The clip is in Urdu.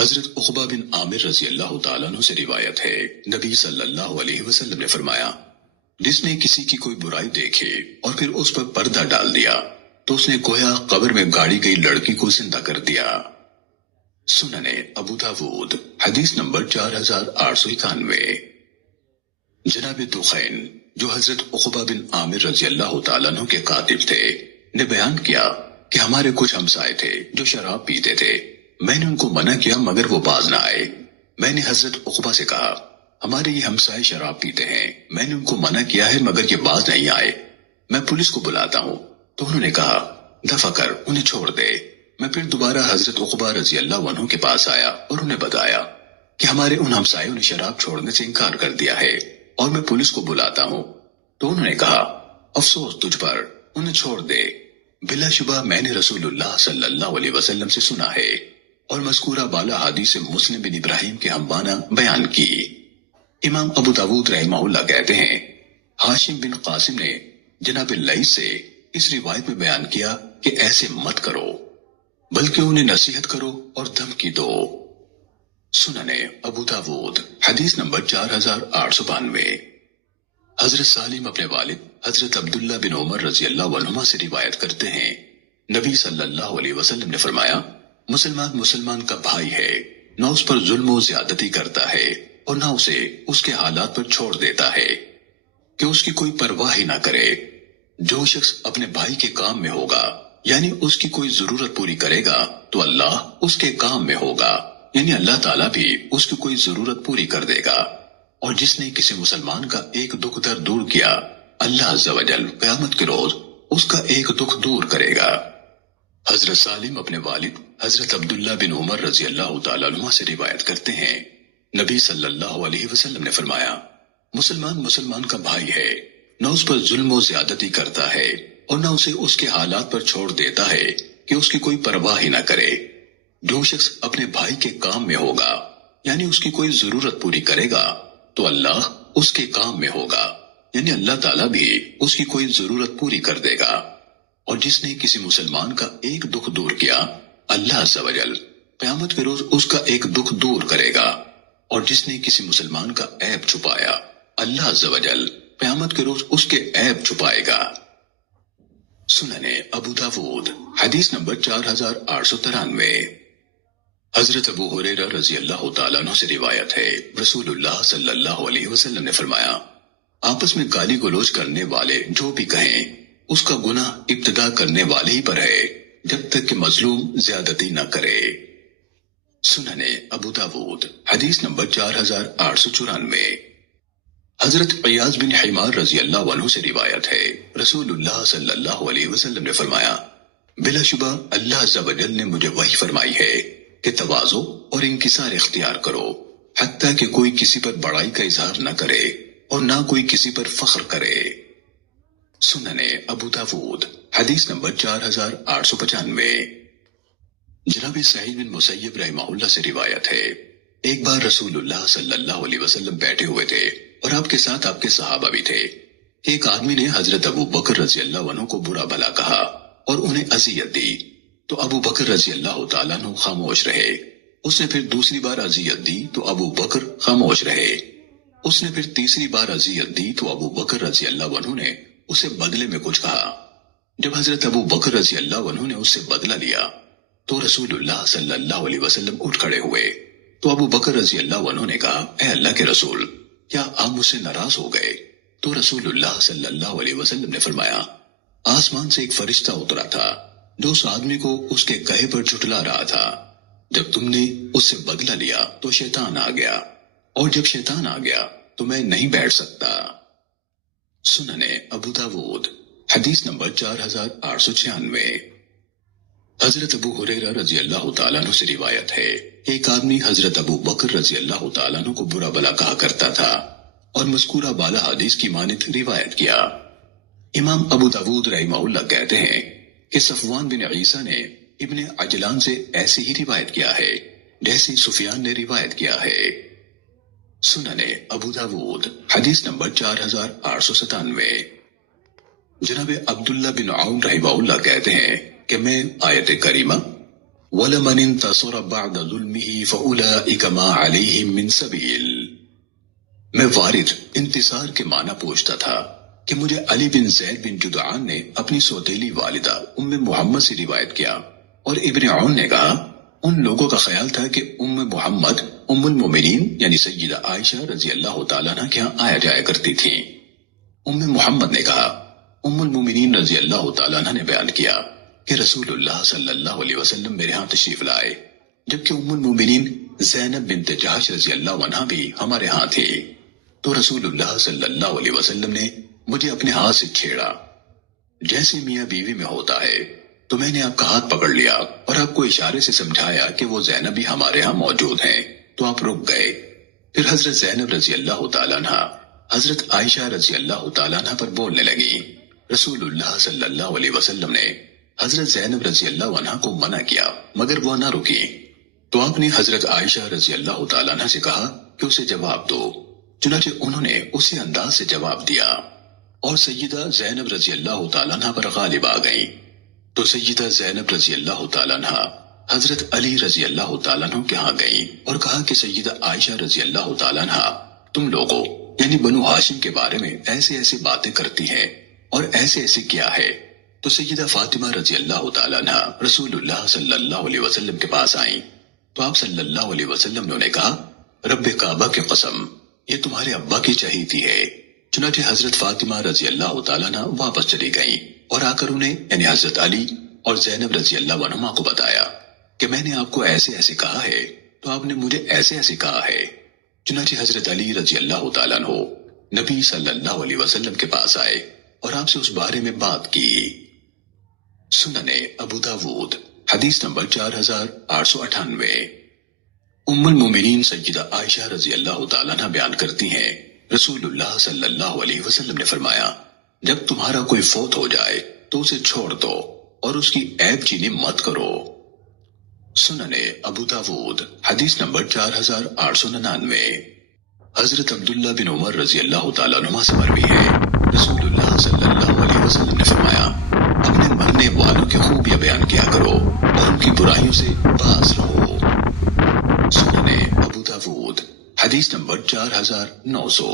حضرت عقبہ بن عامر رضی اللہ تعالیٰ عنہ سے روایت ہے، نبی صلی اللہ علیہ وسلم نے فرمایا، جس نے کسی کی کوئی برائی دیکھے اور پھر اس پر پردہ ڈال دیا تو اس نے گویا قبر میں گاڑی گئی لڑکی کو زندہ کر دیا۔ سنن ابو داود حدیث نمبر 4891۔ جناب دخین جو حضرت عقبہ بن عامر رضی اللہ تعالیٰ عنہ کے قاتل تھے نے بیان کیا کہ ہمارے کچھ ہمسائے تھے جو شراب پیتے تھے، میں نے ان کو منع کیا مگر وہ باز نہ آئے۔ میں نے حضرت عقبہ سے کہا، ہمارے یہ ہمسائے شراب پیتے ہیں، میں نے ان کو منع کیا ہے مگر یہ باز نہیں آئے، میں پولیس کو بلاتا ہوں۔ تو انہوں نے کہا، دفع کر انہیں چھوڑ دے۔ میں پھر دوبارہ حضرت عقبہ رضی اللہ عنہ کے پاس آیا اور انہیں بتایا کہ ہمارے ان ہمسائیوں نے شراب چھوڑنے سے انکار کر دیا ہے اور میں پولیس کو بلاتا ہوں۔ تو انہوں نے کہا، افسوس تجھ پر، انہیں چھوڑ دے، بلا شبہ میں نے رسول اللہ صلی اللہ علیہ وسلم سے سنا ہے۔ اور مذکورہ بالا حدیث مسلم بن ابراہیم کے ہم معنی بیان کی۔ امام ابو داود رحمہ اللہ کہتے ہیں، ہاشم بن قاسم نے جناب لیث سے اس روایت میں بیان کیا کہ ایسے مت کرو بلکہ انہیں نصیحت کرو اور دھمکی دو۔ سنن ابو داود حدیث نمبر 4892۔ حضرت سالم اپنے والد حضرت عبداللہ بن عمر رضی اللہ عنہما سے روایت کرتے ہیں، نبی صلی اللہ علیہ وسلم نے فرمایا، مسلمان کا بھائی ہے، نہ اس پر ظلم و زیادتی کرتا ہے اور نہ اسے اس کے حالات پر چھوڑ دیتا ہے کہ اس کی کوئی پرواہ ہی نہ کرے۔ جو شخص اپنے بھائی کے کام میں ہوگا یعنی اس کی کوئی ضرورت پوری کرے گا تو اللہ اس کے کام میں ہوگا یعنی اللہ تعالیٰ بھی اس کی کوئی ضرورت پوری کر دے گا۔ اور جس نے کسی مسلمان کا ایک دکھ درد دور کیا، اللہ عز و جل قیامت کے روز اس کا ایک دکھ دور کرے گا۔ حضرت سالم اپنے والد حضرت عبداللہ بن عمر رضی اللہ تعالیٰ عنہ سے روایت کرتے ہیں، نبی صلی اللہ علیہ وسلم نے فرمایا، مسلمان کا بھائی ہے، نہ اس پر ظلم و زیادتی کرتا ہے اور نہ اسے اس کے حالات پر چھوڑ دیتا ہے کہ اس کی کوئی پرواہ ہی نہ کرے۔ جو شخص اپنے بھائی کے کام میں ہوگا یعنی اس کی کوئی ضرورت پوری کرے گا تو اللہ اس کے کام میں ہوگا یعنی اللہ تعالیٰ بھی اس کی کوئی ضرورت پوری کر دے گا۔ اور جس نے کسی مسلمان کا ایک دکھ دور کیا، اللہ عز و جل قیامت کے روز اس کا ایک دکھ دور کرے گا۔ اور جس نے کسی مسلمان کا عیب چھپایا، اللہ عز و جل قیامت کے روز اس کے عیب چھپائے گا۔ سنن ابو داود حدیث نمبر 4893۔ حضرت ابو ہریرہ رضی اللہ تعالیٰ عنہ سے روایت ہے، رسول اللہ صلی اللہ علیہ وسلم نے فرمایا، آپس میں گالی گلوچ کرنے والے جو بھی کہیں، اس کا گناہ ابتدا کرنے والے ہی پر ہے جب تک کہ مظلوم زیادتی نہ کرے۔ سنن ابو داود حدیث نمبر 4894۔ حضرت عیاض بن حمار رضی اللہ عنہ سے روایت ہے، رسول اللہ صلی اللہ علیہ وسلم نے فرمایا، بلا شبہ اللہ عز و جل نے مجھے وحی فرمائی ہے کہ تواضع اور انکسار اختیار کرو، حتیٰ کہ کوئی کسی پر بڑائی کا اظہار نہ کرے اور نہ کوئی کسی پر فخر کرے۔ سنن ابو داود حدیث نمبر 4895۔ جناب سعید بن مسیب رحمہ اللہ سے روایت ہے، ایک بار رسول اللہ صلی اللہ علیہ وسلم بیٹھے ہوئے تھے اور آپ کے ساتھ آپ کے صحابہ بھی تھے کہ ایک آدمی نے حضرت ابو بکر رضی اللہ عنہ کو برا بھلا کہا اور انہیں اذیت دی، تو ابو بکر رضی اللہ تعالیٰ عنہ خاموش رہے۔ اس نے پھر دوسری بار اذیت دی تو ابو بکر خاموش رہے۔ اس نے پھر تیسری بار اذیت دی تو ابو بکر رضی اللہ عنہ نے اسے بدلے میں کچھ کہا۔ جب حضرت ابو بکر رضی اللہ عنہ نے اس سے بدلہ لیا تو رسول اللہ صلی اللہ علیہ وسلم اٹھ کھڑے ہوئے، تو ابو بکر رضی اللہ عنہ نے کہا، اے اللہ کے رسول، کیا آپ مجھ سے ناراض ہو گئے؟ تو رسول اللہ صلی اللہ علیہ وسلم نے فرمایا، آسمان سے ایک فرشتہ اترا تھا جو اس آدمی کو اس کے کہے پر جھٹلا رہا تھا۔ جب تم نے اس سے بدلہ لیا تو شیطان آ گیا، اور جب شیطان آ گیا تو میں نہیں بیٹھ سکتا۔ سنن ابو داود حدیث نمبر 4896۔ حضرت ابو ہریرہ رضی اللہ تعالیٰ عنہ سے روایت ہے، ایک آدمی حضرت ابو بکر رضی اللہ تعالیٰ عنہ کو برا بھلا کہا کرتا تھا اور مذکورہ بالا حدیث کی مانند روایت کیا۔ امام ابو داود رحمہ اللہ کہتے ہیں کہ صفوان بن عیسیٰ نے ابن عجلان سے ایسی ہی روایت کیا ہے جیسی سفیان نے روایت کیا ہے۔ سنن ابو داود حدیث نمبر 4897۔ جناب عبداللہ بن عون رحمہ اللہ کہتے ہیں کہ میں آیت کریمہ وَلَمَنِ انْتَصَرَ بَعْدَ ظُلْمِهِ فَأُولَئِكَ مَا عَلَيْهِمْ مِنْ سَبِيلٍ۔ میں وارد انتصار کے معنی پوچھتا تھا کہ مجھے علی بن زید بن جدعان نے اپنی سوتیلی والدہ ام محمد سے روایت کیا، اور ابن عون نے کہا ان لوگوں کا خیال تھا کہ ام محمد ام المومنین یعنی سیدہ عائشہ رضی اللہ تعالیٰ عنہ کے ہاں آیا جایا کرتی تھیں۔ ام محمد نے کہا ام المومنین رضی اللہ تعالیٰ عنہ نے بیان کیا کہ رسول اللہ صلی اللہ علیہ وسلم میرے ہاں تشریف لائے، جبکہ ام المومنین زینب بنت جہش رضی اللہ عنہ بھی ہمارے ہاں تھی، تو رسول اللہ صلی اللہ علیہ وسلم نے مجھے اپنے ہاتھ سے چھیڑا جیسے میاں بیوی میں ہوتا ہے، تو میں نے آپ کا ہاتھ پکڑ لیا اور آپ کو اشارے سے سمجھایا کہ وہ زینب بھی ہمارے ہاں موجود ہیں، تو آپ رک گئے۔ پھر حضرت زینب رضی اللہ تعالیٰ عنہ حضرت عائشہ رضی اللہ تعالیٰ عنہ پر بولنے لگی۔ رسول اللہ صلی اللہ علیہ وسلم نے حضرت زینب رضی اللہ عنہ کو منع کیا مگر وہ نہ رکی، تو آپ نے حضرت عائشہ رضی اللہ تعالیٰ عنہ سے کہا کہ اسے جواب دو، چنانچہ انہوں نے اسی انداز سے جواب دیا، اور سیدہ زینب رضی اللہ تعالیٰ عنہ پر غالب آ گئیں۔ تو سیدہ زینب رضی اللہ تعالیٰ عنہ حضرت علی رضی اللہ تعالیٰ عنہ کے ہاں گئیں اور کہا کہ سیدہ عائشہ رضی اللہ تعالیٰ عنہ تم لوگوں یعنی بنو ہاشم کے بارے میں ایسے ایسے باتیں کرتی ہیں اور ایسے ایسے کیا ہے۔ تو سیدہ فاطمہ رضی اللہ تعالیٰ عنہ رسول اللہ صلی اللہ علیہ وسلم کے پاس آئیں، تو آپ صلی اللہ علیہ وسلم نے انہیں کہا رب کعبہ کی قسم یہ تمہارے ابا کی چہیتی ہے۔ چنانچہ حضرت فاطمہ رضی اللہ تعالیٰ عنہ واپس چلی گئیں اور آ کر انہیں یعنی حضرت علی اور زینب رضی اللہ عنہما کو بتایا کہ میں نے آپ کو ایسے ایسے کہا ہے تو آپ نے مجھے ایسے ایسے کہا ہے۔ چنانچہ حضرت علی رضی اللہ تعالیٰ عنہ نبی صلی اللہ علیہ وسلم کے پاس آئے اور آپ سے اس بارے میں بات کی۔ سنن ابو داود حدیث نمبر 4898۔ ام المومنین سیدہ عائشہ رضی اللہ تعالیٰ عنہ بیان کرتی ہیں رسول اللہ صلی اللہ علیہ وسلم نے فرمایا جب تمہارا کوئی فوت ہو جائے تو اسے چھوڑ دو اور اس کی عیب چینی مت کرو۔ سنن ابو داود حدیث نمبر 4899۔ حضرت عبداللہ بن عمر رضی اللہ تعالیٰ عنہ سے مروی ہے رسول اللہ صلی اللہ علیہ وسلم نے فرمایا اپنے مرنے والوں کی خوبیاں بیان کیا کرو اور ان کی برائیوں سے باز رہو۔ سنن ابو داود حدیث نمبر 4900۔